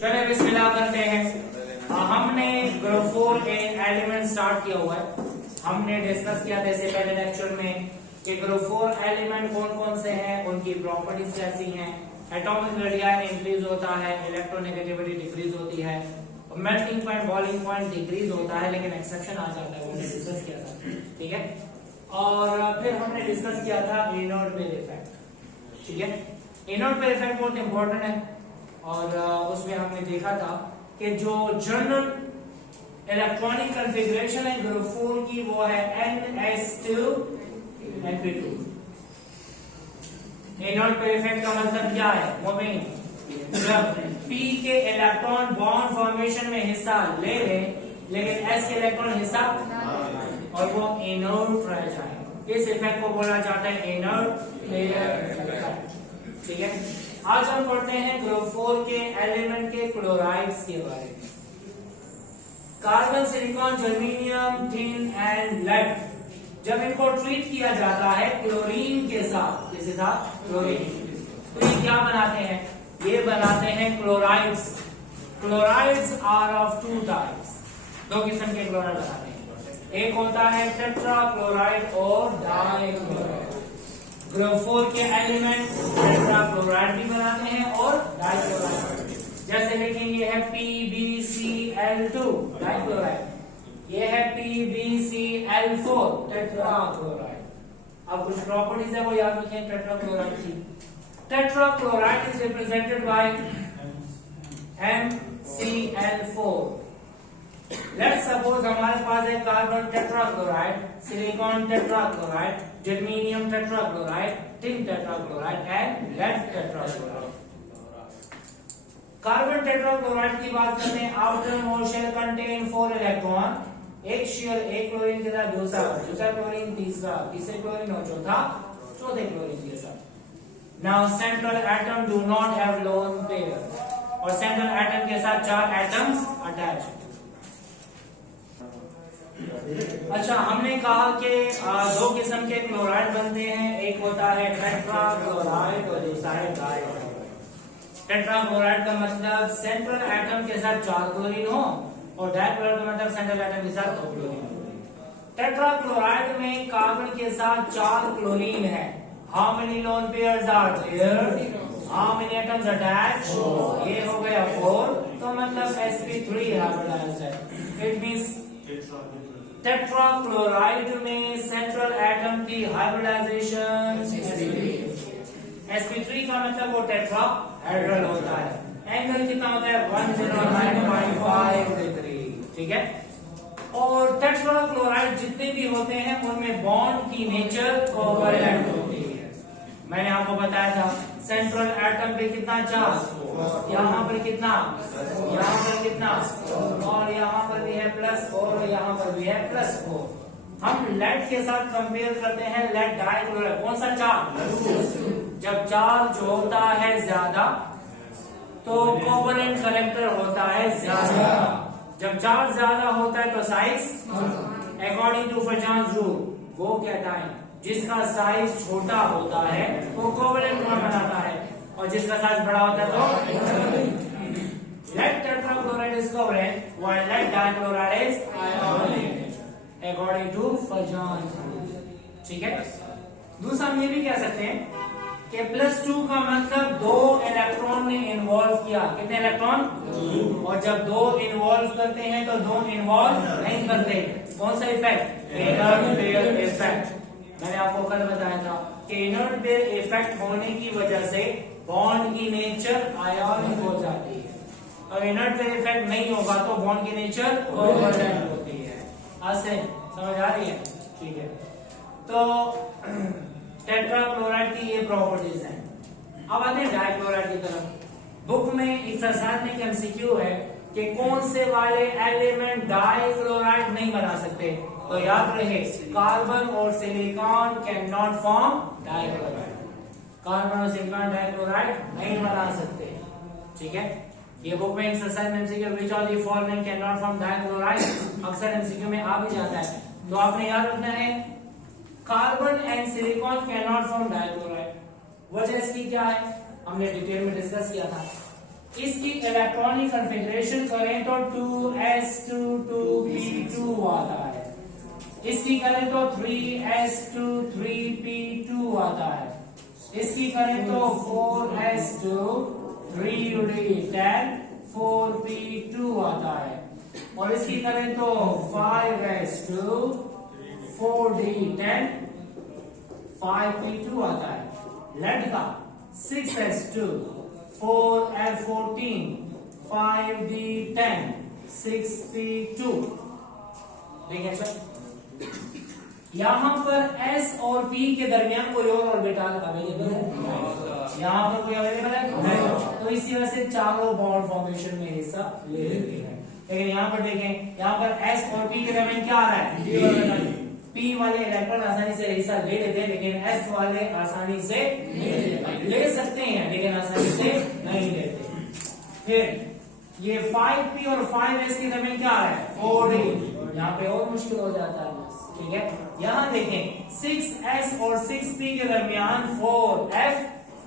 चलिए बिस्मिल्लाह करते हैं। हमने ग्रुप 4 के एलिमेंट स्टार्ट किया हुआ है। हमने डिस्कस किया था इससे पहले लेक्चर में कि ग्रुप 4 एलिमेंट कौन कौन से हैं, उनकी प्रॉपर्टीज कैसी हैं, एटॉमिक रेडियस इंक्रीज होता है, इलेक्ट्रोनेगेटिविटी डिक्रीज होती है, melting point boiling point decrease होता है, लेकिन एक्सेप्शन आ जाता है, वो हमने डिस्कस किया था। ठीक है, और फिर हमने डिस्कस किया था इनवर्ट पेयर इफेक्ट। ठीक है, इनवर्ट पेयर इफेक्ट बहुत इंपॉर्टेंट है और उसमें हमने देखा था कि जो जनरल इलेक्ट्रॉनिक कॉन्फ़िगरेशन है ग्रुप 4 की वो है NS2 Np2। Invert pair effect का मतलब क्या है? वो में जब P के इलेक्ट्रॉन बॉन्ड फॉर्मेशन में हिस्सा ले ले लेकिन S के इलेक्ट्रॉन हिस्सा और वो इनर्ट रह जाए, इस इफेक्ट को बोला जाता है इनर्ट पेयर इफेक्ट। ठीक है, आज हम पढ़ते हैं ग्रुप 4 के एलिमेंट के क्लोराइड्स के बारे में। Carbon, silicon, germanium, tin and lead, जब इनको ट्रीट किया जाता है क्लोरीन के साथ, किसके साथ? क्लोरीन, तो ये क्या बनाते हैं? ये बनाते हैं chlorides. Chlorides are of two types, दो किस्म के क्लोराइड बनाते हैं। एक होता है टेट्रा क्लोराइड और डाइक्लोराइड। ग्रुप 4 के एलिमेंट टेट्रा क्लोराइड भी बनाते हैं और डाइक्लोराइड। जैसे लिखेंगे है PbCl2 डाइक्लोराइड, ये है PbCl4 टेट्रा क्लोराइड। अब कुछ प्रॉपर्टीज है वो याद रखें टेट्रा क्लोराइड की। Tetra chloride is represented by MCl4। Let's suppose हमारे पास है carbon tetrachloride, silicon tetrachloride, germanium tetrachloride, tin tetrachloride and lead tetrachloride. Carbon tetrachloride की बात करते हैं। Outermost shell contain 4 electron, एक शेल एक क्लोरीन के साथ, दूसरा क्लोरीन, तीसरे क्लोरीन और चौथे क्लोरीन के साथ। Now central atom do not have lone pair, और सेंट्रल एटम के साथ 4 एटम्स अटैच। अच्छा, हमने कहा कि दो किस्म के क्लोराइड बनते हैं, एक होता है टेट्रा क्लोराइड और दूसरा है डाइक्लोराइड। टेट्रा क्लोराइड का मतलब सेंट्रल एटम के साथ 4 क्लोरीन हो और डाइक्लोराइड का मतलब सेंट्रल एटम के साथ 2 क्लोरीन हो। टेट्रा क्लोराइड में कार्बन के साथ 4 क्लोरीन है। How many lone pairs are there? How many atoms attach? ये हो गया 4, तो मतलब sp3 हाइब्रिडाइज्ड है। इट मींस टेट्राक्लोराइड में सेंट्रल एटम की हाइब्रिडाइजेशन sp3 का मतलब वो टेट्राहेड्रल होता है। एंगल कितना होता है? 109.5 डिग्री। ठीक है, और टेट्राक्लोराइड जितने भी होते हैं उनमें बॉन्ड की नेचर कोवैलेंट होती है। मैंने आपको बताया था सेंट्रल एटम पे कितना चार्ज, यहाँ पर कितना, यहाँ पर कितना, और यहाँ पर भी है प्लस और यहाँ पर भी है प्लस 4। हम लेड के साथ कंपेयर करते हैं, लेड डाइक्लोराइड, कौन सा चार्ज? जब चार्ज होता है ज्यादा तो कोवैलेंट करेक्टर होता है ज्यादा। जब चार्ज ज्यादा होता है तो size, according to Fajans rule, वो कैटायन जिसका साइज छोटा होता है वो कोवैलेंट बॉन्ड बनाता है और जिसका साइज बड़ा होता है तो lead tetrachloride is covalent while lead dichloride is ionic according to Fajans rule. ठीक है, दूसरा हम ये भी कह सकते हैं कि +2 का मतलब 2 इलेक्ट्रॉन ने इन्वॉल्व किया। कितने इलेक्ट्रॉन? 2। और जब 2 इन्वॉल्व करते हैं तो 2 इन्वॉल्व नहीं करते। कौन सा इफेक्ट? Inert pair effect. मैंने आपको कल बताया था कि इनर्ट पेयर इफेक्ट होने की वजह से बॉन्ड की नेचर आयोनिक हो जाती है। और इनर्ट पेयर इफेक्ट नहीं होगा तो बॉन्ड की नेचर कोवैलेंट होती है। आज से समझ आ रही है? ठीक है, तो टेट्राक्लोराइड की ये प्रॉपर्टीज हैं। अब आते हैं डाइक्लोराइड की तरफ। बुक में एक्सरसाइज में एमसीक्यू है कि कौन से वाले एलिमेंट डाइक्लोराइड नहीं बना सकते, तो याद रहे कार्बन और silicon can not form dichloride. Carbon और सिलिकॉन डाइक्लोराइड नहीं बना सकते। ठीक है, ये बुक में एक्सरसाइज में MCQ which of the following can not form dichloride अक्सर एमसीक्यू में आ भी जाता है, तो आपने याद रखना है carbon and silicon can not form dichloride. वजह इसकी क्या है? हमने डिटेल में डिस्कस किया था। इसकी इलेक्ट्रॉनिक कॉन्फ़िगरेशन करें तो 2s2 2p2 आता है। इसकी करें तो 3s2 3p2 आता है। इसकी करें तो 4s2 3d10 4p2 आता है। और इसकी करें तो 5s2 4d10 5p2 आता है। लेड का 6s2 4f14 5d10 6p2। देखिए सर, यहां पर s और p के दरमियान कोई और ऑर्बिटल अवेलेबल है? यहां पर कोई अवेलेबल है? नहीं। तो इसी वजह से चारों बॉन्ड फॉर्मेशन में हिस्सा ले लेते हैं। लेकिन यहां पर देखें, यहां पर s और p के दरमियान क्या आ रहा है? p वाले इलेक्ट्रॉन आसानी से हिस्सा ले लेते हैं, लेकिन s वाले आसानी से ले सकते हैं, लेकिन आसानी से नहीं लेते। फिर ये 5p और 5s के दरमियान क्या आ रहा है? 4d। यहाँ पे और मुश्किल हो जाता है, ठीक है। यहाँ देखें 6s और 6p के दरमियान 4f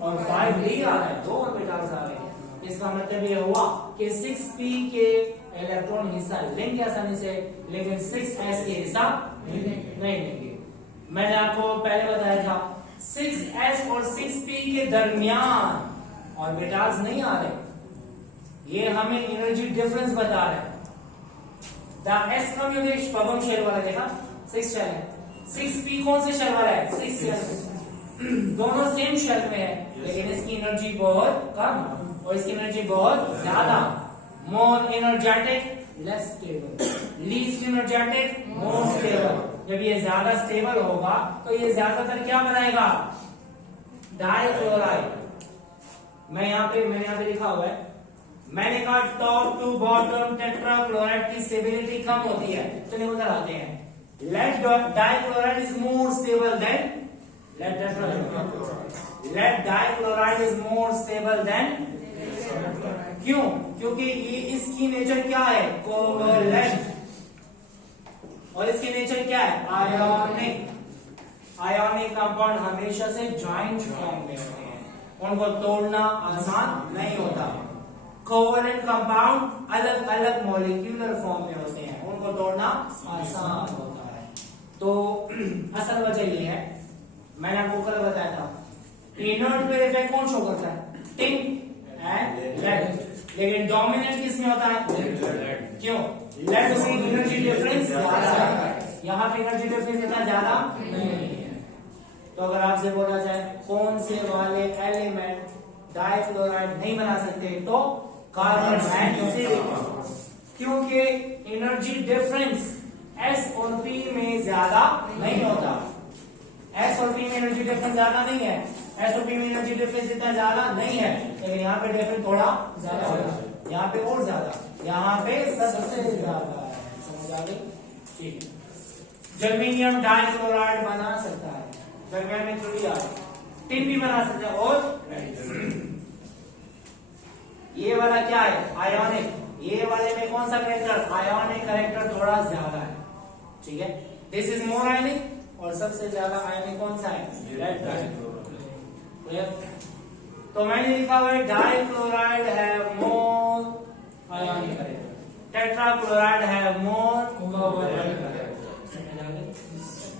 और 5d आ रहा है, दो ऑर्बिटल्स आ रहे हैं। इसका मतलब ये हुआ कि 6p के इलेक्ट्रॉन हिस्सा लेंगे आसानी से, लेकिन 6s के हिस्सा नहीं लेंगे। मैंने आपको पहले बताया था 6s और 6p के दरमियान ऑर्बिटल्स नहीं आ रहे, ये हमें एनर्जी डिफरेंस बता रहे हैं। S कम्युनिकेशन पवन शेल वाला देखा 6 शेल है, 6p कौन से शेल वाला है? 6 शेल। दोनों सेम शेल में है, लेकिन इसकी एनर्जी बहुत कम और इसकी एनर्जी बहुत ज्यादा। More energetic less stable, least energetic more stable. जब ये ज्यादा स्टेबल होगा तो ये ज्यादातर क्या बनाएगा? डाइक्लोराइड। मैंने यहाँ पे लिखा हुआ है, मैंने कहा टॉप टू बॉटम टेट्राक्लोराइड की स्टेबिलिटी कम होती है। चलिए उधर आते हैं। Lead dichloride is more stable than lead tetrachloride. Lead dichloride is more stable than, क्यों? क्योंकि ये इसकी नेचर क्या है? कोवलेंट। और इसकी नेचर क्या है? आयोनिक। आयोनिक कंपाउंड हमेशा से जॉइंट फॉर्म में होते हैं, उनको तोड़ना आसान नहीं होता। कोवलेंट कंपाउंड अलग अलग मॉलिक्यूलर फॉर्म में होते हैं, उनको तोड़ना आसान होता है। तो असल वजह ये है, मैंने आपको कल बताया था, इनर्ट पे इफेक्ट कौन शो करता है? Tin and lead. लेकिन डोमिनेंट किसमें होता है? क्यों? लेड में एनर्जी डिफरेंस ज्यादा है, यहाँ पे एनर्जी डिफरेंस इतना ज्यादा नहीं है। तो अगर आपसे बोला जाए कौन से वाले एलिमेंट डाइक्लोराइड नहीं बना सकते, तो कार्बन एंड सिलिकॉन, क्योंकि एनर्जी डिफरेंस S और P में ज्यादा नहीं होता। S और P में एनर्जी डिफरेंस ज्यादा नहीं है, S और P में एनर्जी डिफरेंस इतना ज्यादा नहीं है, लेकिन यहाँ पे डिफरेंस थोड़ा ज्यादा होगा, यहाँ पे और ज्यादा, यहाँ पे सबसे ज्यादा है। समझ आ गई? ठीक है। जर्मेनियम डाइक्लोराइड बना सकता है, जर्मेनियम में थोड़ी आ टिन भी बना सकता है। और ये वाला क्या है? आयोनिक। ये वाले में कौन सा कैरेक्टर? आयोनिक कैरेक्टर थोड़ा ज्यादा है, ठीक है। दिस इज मोर आयोनिक, और सबसे ज्यादा आयोनिक कौन सा है? Lead dichloride. तो मैंने लिखा हुआ है डाइक्लोराइड है मोर आयोनिक कैरेक्टर, टेट्राक्लोराइड है मोर कोवलेंट कैरेक्टर।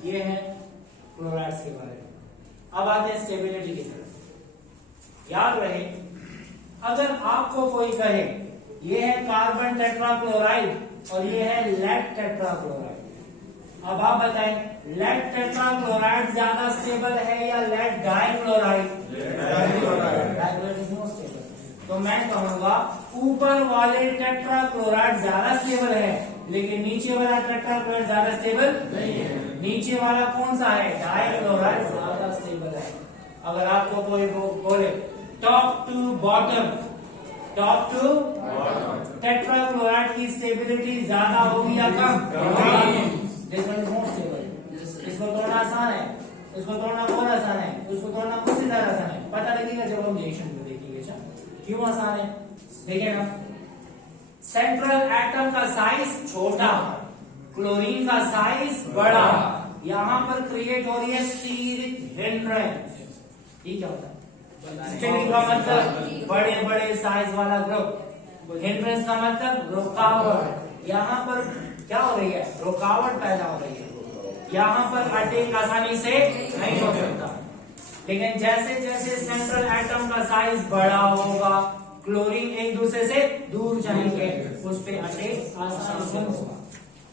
ये है क्लोराइड्स के बारे में। अब आते हैं स्टेबिलिटी की तरफ। याद रहे, अगर आपको कोई कहे ये है कार्बन टेट्राक्लोराइड और ये है लेड टेट्राक्लोराइड, अब आप बताएं लेड टेट्राक्लोराइड ज्यादा स्टेबल है या lead dichloride? Dichloride is more stable. तो मैं कहूंगा ऊपर वाले टेट्राक्लोराइड ज्यादा स्टेबल है, लेकिन नीचे वाला टेट्राक्लोराइड ज्यादा स्टेबल नहीं है। नीचे वाला कौन सा है? डाइक्लोराइड ज्यादा स्टेबल है। अगर आपको कोई बोले top to bottom, top to tetrachloride की स्टेबिलिटी ज्यादा होगी या कम? This one is more stable. इसको तोड़ना आसान है, इसको तोड़ना बहुत आसान है, उसको तोड़ना उससे ज्यादा आसान है। पता लगेगा जब हम रिएक्शन को देखेंगे। क्यों आसान है? देखिए ना, सेंट्रल एटम का साइज छोटा, क्लोरीन का साइज बड़ा, यहां पर क्रिएट हो रही है स्टीरिक हिंड्रेंस। ठीक है, होता है स्टेरिक का मतलब बड़े बड़े साइज वाला ग्रुप, हिंड्रेंस का मतलब रुकावट। यहाँ पर क्या हो रही है, रुकावट पैदा हो रही है, यहाँ पर अटैक आसानी से नहीं हो सकता। लेकिन जैसे जैसे सेंट्रल एटम का साइज बड़ा होगा, क्लोरीन एक दूसरे से दूर जाएंगे, उस पे अटैक आसानी से होगा।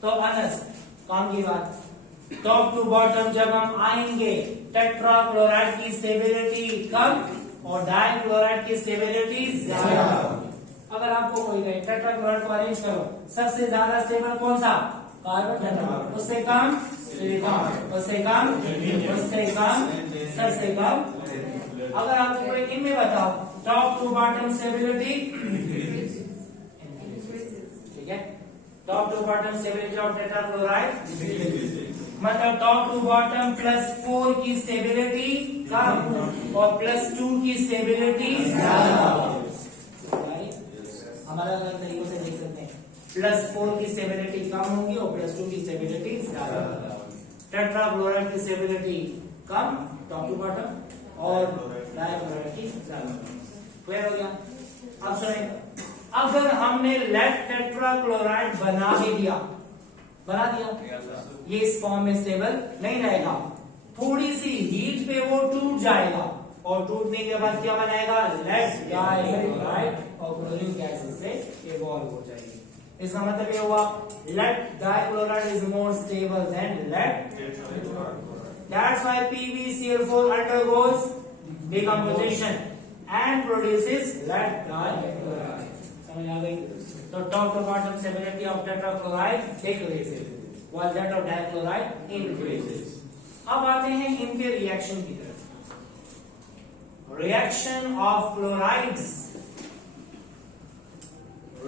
तो अनस काम की बात, टॉप टू बॉटम जब हम आएंगे, टेट्रा क्लोराइड की स्टेबिलिटी कम और डाई क्लोराइड की स्टेबिलिटी ज्यादा। अगर आपको कोई कहे टेट्रा क्लोराइड को अरेंज करो, सबसे ज्यादा स्टेबल कौन सा, कार्बन टेट्रा, उससे कम सिलिकॉन, उससे कम, उससे कम, सबसे कम। अगर आपको कोई इनमें बताओ टॉप टू बॉटम स्टेबिलिटी, ठीक है, top to bottom stability of tetra chloride, मतलब टॉप टू बॉटम +4 की स्टेबिलिटी कम और +2 की स्टेबिलिटी ज्यादा। हम अलग अलग तरीकों से देख सकते हैं, +4 की स्टेबिलिटी कम होगी और +2 की स्टेबिलिटी ज्यादा। टेट्रा क्लोराइड की स्टेबिलिटी कम टॉप टू बॉटम और डाई क्लोराइड की ज्यादा। क्लियर हो गया? अब सुनिए, अगर हमने लेड टेट्रा क्लोराइड बना भी दिया, बना दिया, ये इस फॉर्म में स्टेबल नहीं रहेगा, थोड़ी सी हीट पे वो टूट जाएगा और टूटने के बाद क्या बनाएगा, लेड डाइक्लोराइड और क्लोरीन गैस इससे इवॉल्व हो जाएगी। इसका मतलब ये हुआ lead dichloride is more stable than lead. That's why PbCl4 undergoes decomposition and produces lead dichloride। समझ आ गई? तो top to bottom stability of tetrachloride decreases while that of dichloride increases। अब आते हैं इनके रिएक्शन की तरफ। Reaction of chlorides,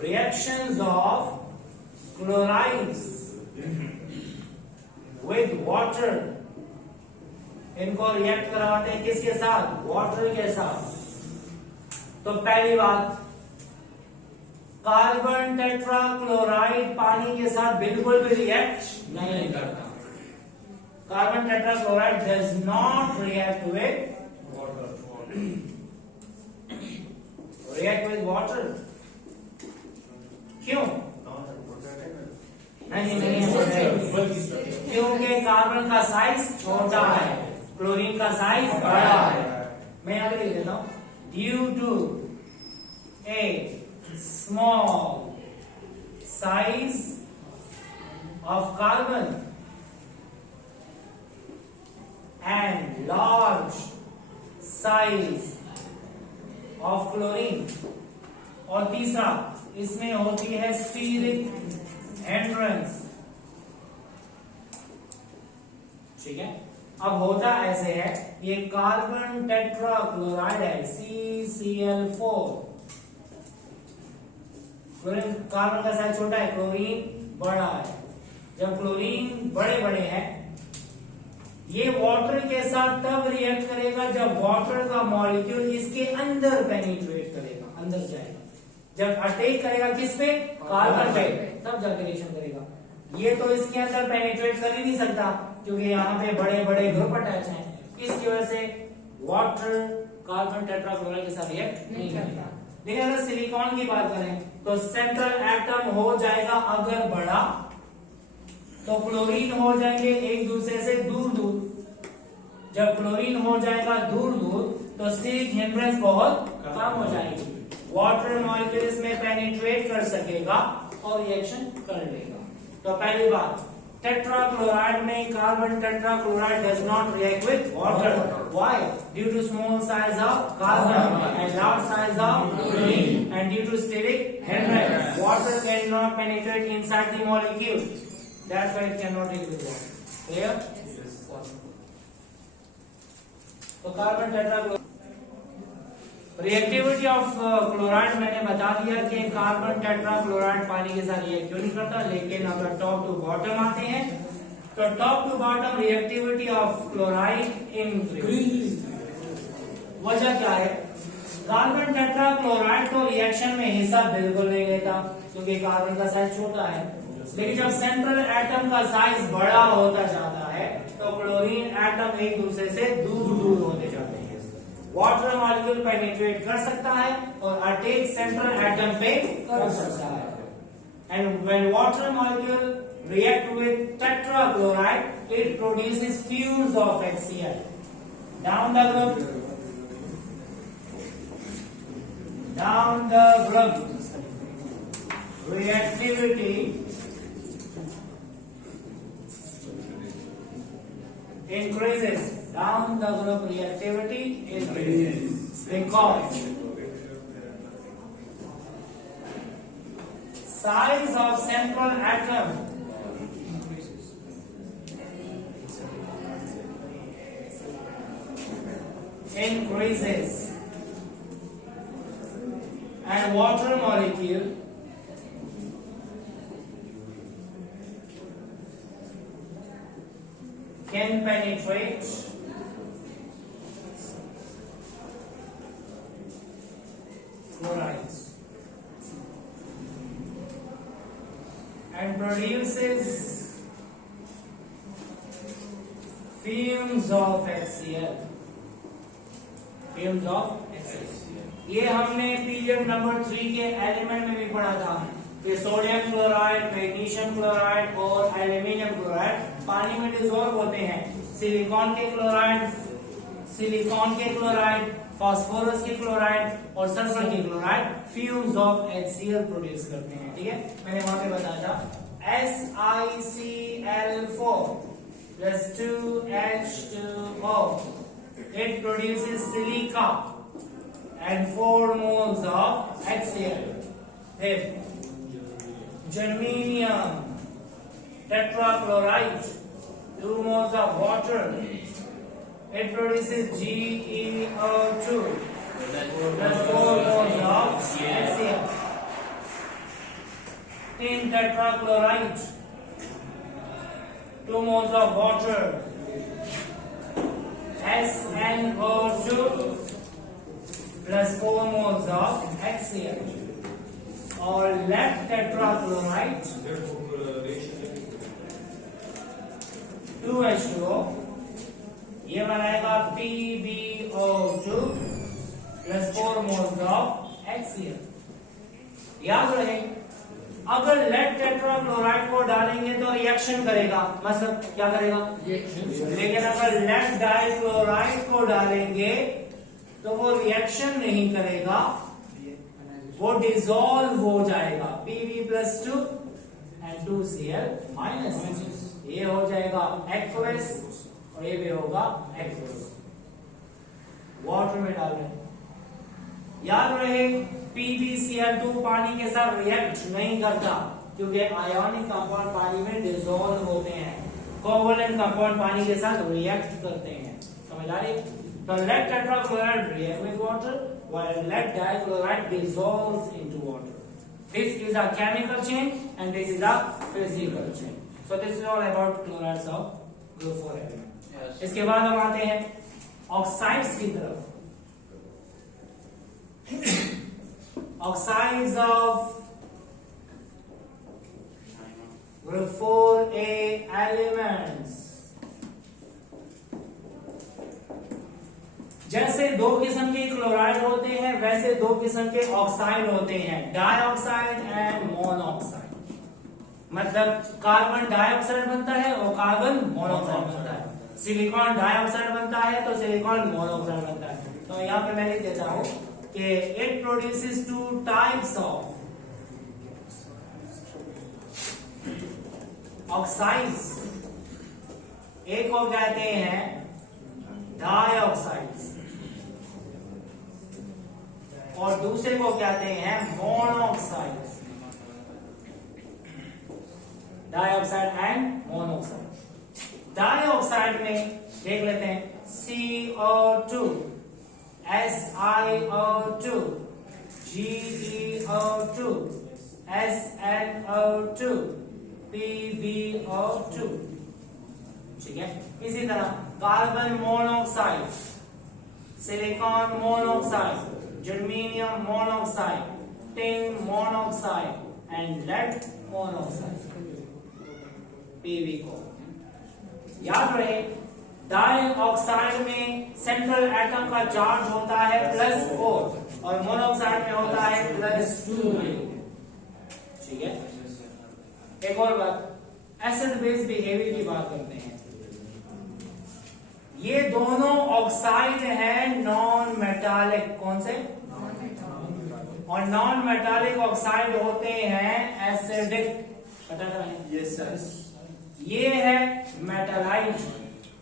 reactions of chlorides with water, इनको रिएक्ट करवाते हैं किसके साथ, वाटर के साथ। तो पहली बात, कार्बन टेट्राक्लोराइड पानी के साथ बिल्कुल भी रिएक्ट नहीं करता। Carbon tetrachloride does not react with water, react with water. क्यों? नहीं, क्योंकि कार्बन का साइज छोटा है, क्लोरीन का साइज बड़ा है। मैं आगे लिख देता हूं, due to a small size of carbon and large size of chlorine. और तीसरा, इसमें होती है स्टीरिक हिंड्रेंस। ठीक है, अब होता ऐसे है, ये कार्बन टेट्राक्लोराइड है CCl4, क्लोरीन, कार्बन का साइज छोटा है, क्लोरीन बड़ा है। जब क्लोरीन बड़े बड़े हैं, ये वाटर के साथ तब रिएक्ट करेगा जब वाटर का मॉलिक्यूल इसके अंदर पेनिट्रेट करेगा, अंदर जाएगा। जब अटैक करेगा किस पे, कार्बन पे, तब जाकर रिएक्शन करेगा। ये तो इसके अंदर पेनिट्रेट कर ही नहीं सकता क्योंकि यहाँ पे बड़े बड़े ग्रुप अटैच हैं, इसकी वजह से वाटर कार्बन टेट्राक्लोराइड के साथ रिएक्ट नहीं करेगा। लेकिन अगर सिलिकॉन की बात करें तो सेंट्रल एटम हो जाएगा अगर बड़ा, तो क्लोरीन हो जाएंगे एक दूसरे से दूर दूर। जब क्लोरीन हो जाएगा दूर दूर तो स्टीरिक हिंड्रेंस बहुत कम हो जाएगी, वाटर मॉलिक्यूल इसमें पेनिट्रेट कर सकेगा और रिएक्शन कर लेगा। तो पहली बात, टेट्राक्लोराइड में carbon tetrachloride does not react with water. Why? Due to small size of carbon and large size of chlorine and due to steric hindrance, water can not penetrate inside the molecule, that's why it can not react with water. Clear? तो carbon tetrachloride, reactivity of chloride मैंने बता दिया कि carbon tetrachloride पानी के साथ react क्यों नहीं करता। लेकिन अगर टॉप टू बॉटम आते हैं तो top to bottom reactivity of chloride increase. वजह क्या है? कार्बन टेट्राक्लोराइड तो रिएक्शन में हिस्सा बिल्कुल नहीं लेता क्योंकि कार्बन का साइज छोटा है। लेकिन जब सेंट्रल एटम का साइज बड़ा होता जाता है तो क्लोरीन एटम एक दूसरे से दूर दूर होते जाते हैं। वाटर मॉलिक्यूल पेनिट्रेट कर सकता है और अटैक सेंट्रल एटम पे कर सकता है। And when water molecule react with tetrachloride, it produces fumes of HCl. Down the group, reactivity increases. Down the group, reactivity increases because size of central atom increases and water molecule can penetrate chlorides and produces fumes of HCl. fumes of HCl. ये हमने period number 3 के element में भी पढ़ा था कि sodium chloride, magnesium chloride और aluminium chloride पानी में डिसॉल्व होते हैं। सिलिकॉन के क्लोराइड, फास्फोरस के क्लोराइड और सल्फर के chloride fumes of HCl produce करते हैं। ठीक है, मैंने वहां पे बताया था SiCl4 plus 2H2O, it produces silica and 4 moles of HCl. Then germanium tetrachloride, 2 moles of water, it produces GeO2 plus 4 moles of HCl. Tin tetrachloride, 2 moles of water, SnO2 plus 4 moles of HCl. और lead tetrachloride, 2H2O, ये बनाएगा PbO2 plus 4 moles of HCl. याद रहे, अगर lead tetrachloride को डालेंगे तो reaction करेगा, मतलब क्या करेगा? लेकिन अगर लेड डाइक्लोराइड को डालेंगे तो वो रिएक्शन नहीं करेगा, वो डिसॉल्व हो जाएगा। Pb+2 and 2Cl माइनस, ये हो जाएगा एक्वस और ये भी होगा एक्वस। वाटर में डाल रहे, याद रहे PbCl2 पानी के साथ रिएक्ट नहीं करता क्योंकि आयोनिक कंपाउंड पानी में डिसॉल्व होते हैं, कोवलेंट कंपाउंड पानी के साथ रिएक्ट करते हैं। समझ आ रही? तो lead tetrachloride react with water while lead dichloride dissolves into water. This is a chemical chain and this is a physical chain. So this is all about chlorides of group 4 element. Yes. इसके बाद हम आते हैं oxides की तरफ। Oxides of group 4A elements, जैसे दो किस्म के क्लोराइड होते हैं वैसे दो किस्म के ऑक्साइड होते हैं, डाइऑक्साइड एंड मोनोऑक्साइड। मतलब कार्बन डाइऑक्साइड बनता है और कार्बन मोनोऑक्साइड बनता है। सिलिकॉन डाइऑक्साइड बनता है तो सिलिकॉन मोनोऑक्साइड बनता है। तो यहाँ पे मैं लिख देता हूं कि it produces 2 types of oxides. एक को कहते हैं डाइऑक्साइड्स और दूसरे को कहते हैं monoxides. Dioxide and monoxide. Dioxide में देख लेते हैं CO2, SiO2, GeO2, SnO2, PbO2। ठीक है, इसी तरह carbon monoxide, silicon monoxide, germanium monoxide, tin monoxide and lead monoxide. Pb को याद रहे डाइऑक्साइड में सेंट्रल एटम का चार्ज होता है +4 और मोनोऑक्साइड में होता है +2। ठीक है, एक और बात, एसिड बेस बिहेवियर की बात करते हैं। ये दोनों ऑक्साइड है नॉन मेटालिक, कौन से? और नॉन मेटालिक ऑक्साइड होते हैं एसिडिक, पता था? Yes sir. ये है मेटालाइट,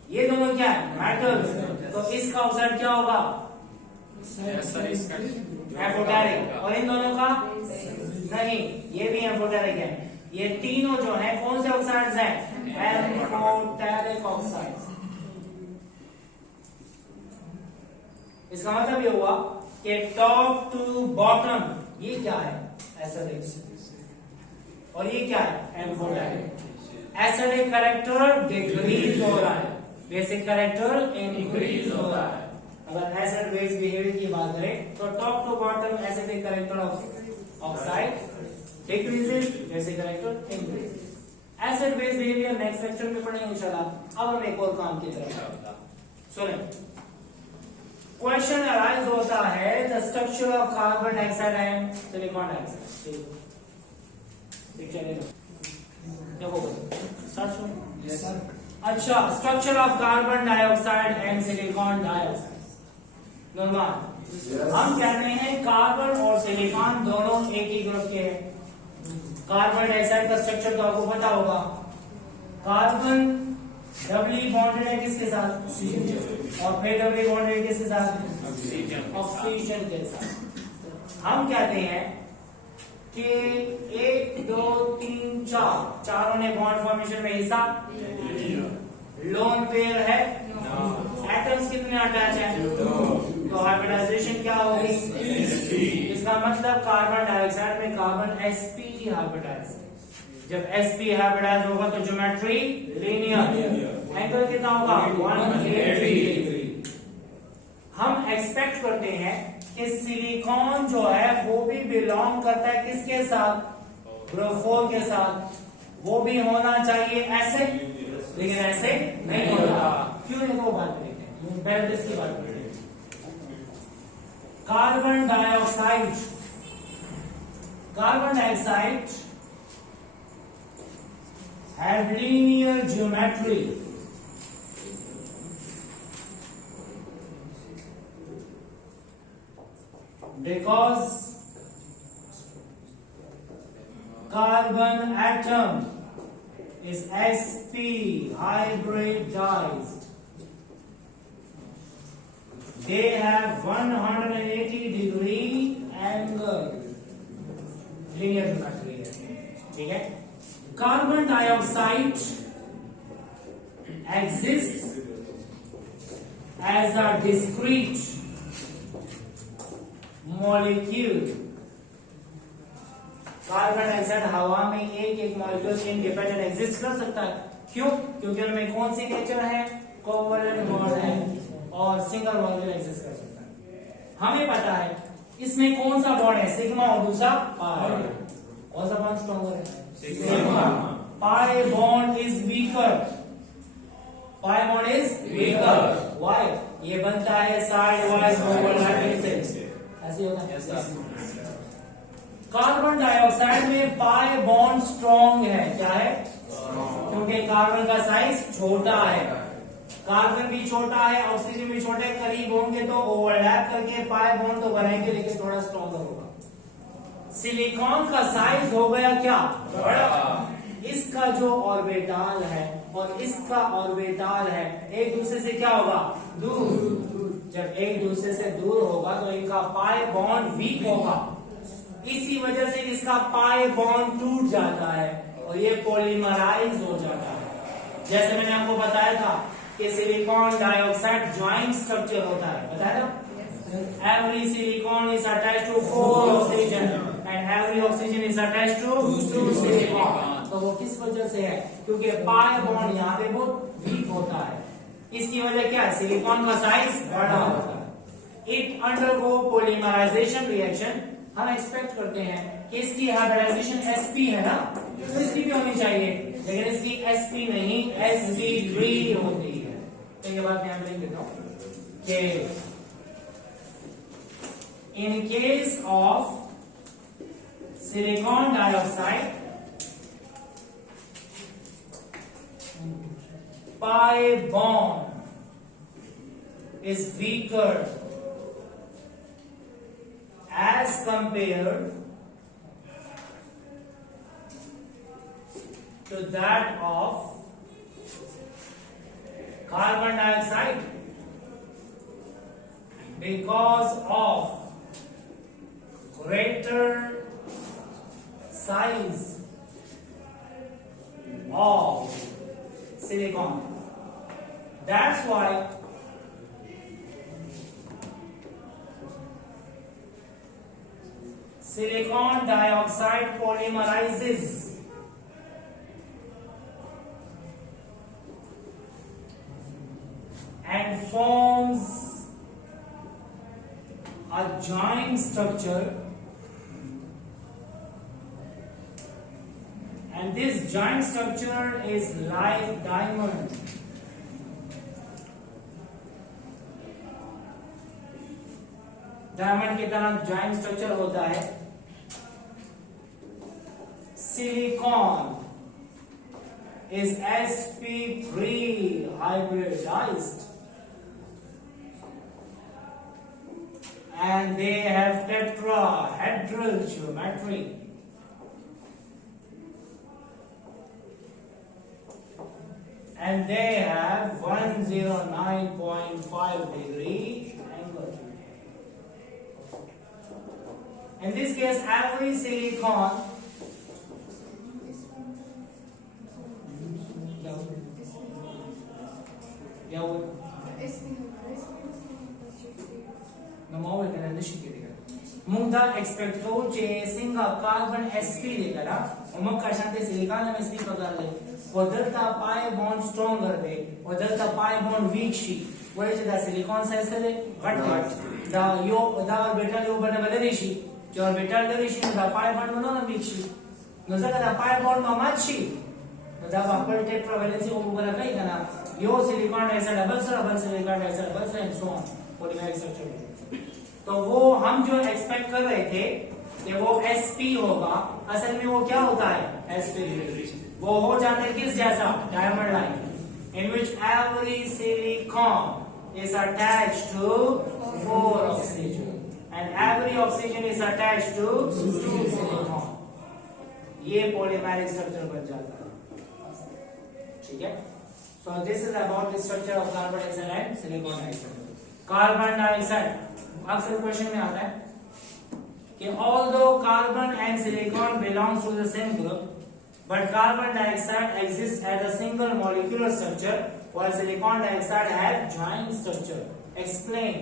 ये दोनों क्या है? मेटल्स। तो इसका ऑक्साइड क्या होगा? एफोटेरिक। और इन दोनों का नहीं, ये भी एफोटेरिक है। ये तीनों जो है कौन से ऑक्साइड्स हैं? एफोटेरिक ऑक्साइड। इसका मतलब ये हुआ कि टॉप टू बॉटम ये क्या है? एसिडिक। और ये क्या है? एफोटेरिक। एसिडिक कैरेक्टर डिक्रीज हो रहा है, बेसिक कैरेक्टर इंक्रीज हो रहा है। अगर एसिड बेस बिहेवियर की बात करें तो top to bottom acidic character of oxide decreases, basic character increases. Acid base behaviour next lecture में पढ़ेंगे इंशाल्लाह। अब हम एक और काम की तरफ चलते हैं। सुने, क्वेश्चन अराइज होता है the structure of carbon dioxide and silicon dioxide. ठीक चलेगा, देखो स्टार्ट। Yes sir. अच्छा, structure of carbon dioxide and silicon dioxide. Normal हम कहते हैं कार्बन और सिलिकॉन दोनों एक ही ग्रुप के हैं। कार्बन डाइऑक्साइड का स्ट्रक्चर तो आपको पता होगा, कार्बन डबली बॉन्डेड है किसके साथ? और फिर डबली बॉन्डेड है किसके साथ? ऑक्सीजन के साथ। हम कहते हैं कि 1 2 3 4 चारों ने बॉन्ड फॉर्मेशन में हिस्सा, लोन पेयर है, एटम्स कितने अटैच हैं? तो हाइब्रिडाइजेशन क्या होगी? इसका मतलब कार्बन डाइऑक्साइड में कार्बन sp हाइब्रिडाइज। जब sp हाइब्रिडाइज होगा तो ज्योमेट्री लीनियर, एंगल कितना होगा? 180 डिग्री। हम एक्सपेक्ट करते हैं कि सिलिकॉन जो है वो भी बिलोंग करता है किसके साथ? ग्रुप 4 के साथ। वो भी होना चाहिए ऐसे, लेकिन ऐसे नहीं होता। क्यों नहीं? वो बात करेंगे, पहले इसकी बात करेंगे। Carbon dioxide, carbon dioxide have linear geometry. Because carbon atom is sp hybridized, they have 180 degree angle, linear geometry है, ठीक है। Carbon dioxide exists as a discrete molecule. Carbon dioxide हवा में एक एक मॉलिक्यूल इंडिपेंडेंट एग्जिस्ट कर सकता है। क्यों? क्योंकि उनमें कौन सी नेचर है? कोवलेंट बॉन्ड है और सिंगल मॉलिक्यूल एग्जिस्ट कर सकता है। हमें पता है इसमें कौन सा बॉन्ड है? सिग्मा और दूसरा पाई। कौन सा बॉन्ड स्ट्रॉन्गर है? Sigma. Pi bond is weaker, pi bond is weaker. Why? ये बनता है साइड वाइज ओवरलैपिंग से, ऐसे होता है। कार्बन डाइऑक्साइड में पाई बॉन्ड स्ट्रॉन्ग है। क्या है? क्योंकि कार्बन का साइज छोटा है, कार्बन भी छोटा है, ऑक्सीजन भी छोटा है, करीब होंगे तो ओवरलैप करके पाई बॉन्ड तो बनाएंगे, लेकिन थोड़ा स्ट्रॉन्गर होगा। सिलिकॉन का साइज हो गया क्या? बड़ा। इसका जो ऑर्बिटाल है और इसका ऑर्बिटाल है एक दूसरे से क्या होगा? दूर। जब एक दूसरे से दूर होगा तो इनका पाई बॉन्ड वीक होगा, इसी वजह से इसका पाई बॉन्ड टूट जाता है और ये पॉलीमराइज हो जाता है। जैसे मैंने आपको बताया था कि सिलिकॉन डाइऑक्साइड ज्वाइंट स्ट्रक्चर होता है, बताया था। Every silicon is attached to 4 oxygen and every oxygen is attached to 2 silicon। तो वो किस वजह से है? क्योंकि पाई बॉन्ड यहाँ पे बहुत वीक होता है। इसकी वजह क्या है? सिलिकॉन का साइज बड़ा होता है। It undergo polymerisation reaction. हम एक्सपेक्ट करते हैं कि इसकी हाइब्रिडाइजेशन sp है ना, तो इसकी भी होनी चाहिए, लेकिन इसकी sp नहीं sp3 होती है। तो ये बात मैं लिख देता हूं कि in case of silicon dioxide pi bond is weaker as compared to that of carbon dioxide because of greater size of silicon. That's why silicon dioxide polymerizes and forms a joint structure, and this joint structure is like diamond. Diamond की तरह joint structure होता है. Silicon is sp3 hybridized and they have tetrahedral geometry. And they have 109.5 degree angle. In this case, every silicon मुंगदा expect को chasing carbon sp लेकर उमक का शांति silicon में sp पकड़ ले वदलता पाई बॉन्ड स्ट्रांग कर दे वदलता पाई बॉन्ड वीक शी वही जगह सिलिकॉन साइज से घट दा यो दा ऑर्बिटल यो बने बदली शी जो ऑर्बिटल दरी शी दा पाई बॉन्ड बनो ना वीक शी नजर दा पाई बॉन्ड मामत शी दा वापर टेट्रावैलेंसी वो बना कहीं ना यो सिलिकॉन ऐसा डबल सिलिकॉन ऐसा double and so on polymeric structure. तो वो हम जो एक्सपेक्ट कर रहे थे कि वो sp होगा, असल में वो क्या होता है sp. वो हो जाता है किस जैसा diamond line in which every silicon is attached to 4 oxygen and every oxygen is attached to 2 silicon. ये पॉलीमेरिक स्ट्रक्चर बन जाता है. ठीक है. So this is about the structure of carbon dioxide and silicon dioxide. Carbon dioxide अक्सर question में आता है कि although carbon and silicon belongs to the same group, but carbon dioxide exists as a single molecular structure, while silicon dioxide has joint structure. Explain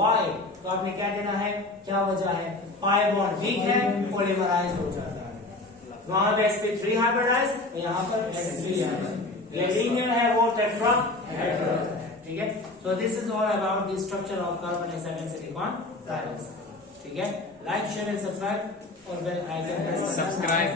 why. तो आपने क्या देना है, क्या वजह है? पाई बॉन्ड वीक है, पोलीमराइज हो जाता है. वहां पे sp3 हाइब्रिडाइज, यहाँ पर sp है. ये लीनियर है, वो टेट्राहेड्रल. ठीक है. So this is all about the structure of carbon dioxide and silicon dioxide. ठीक है. Like, share and subscribe और बेल आइकन प्रेस. Subscribe.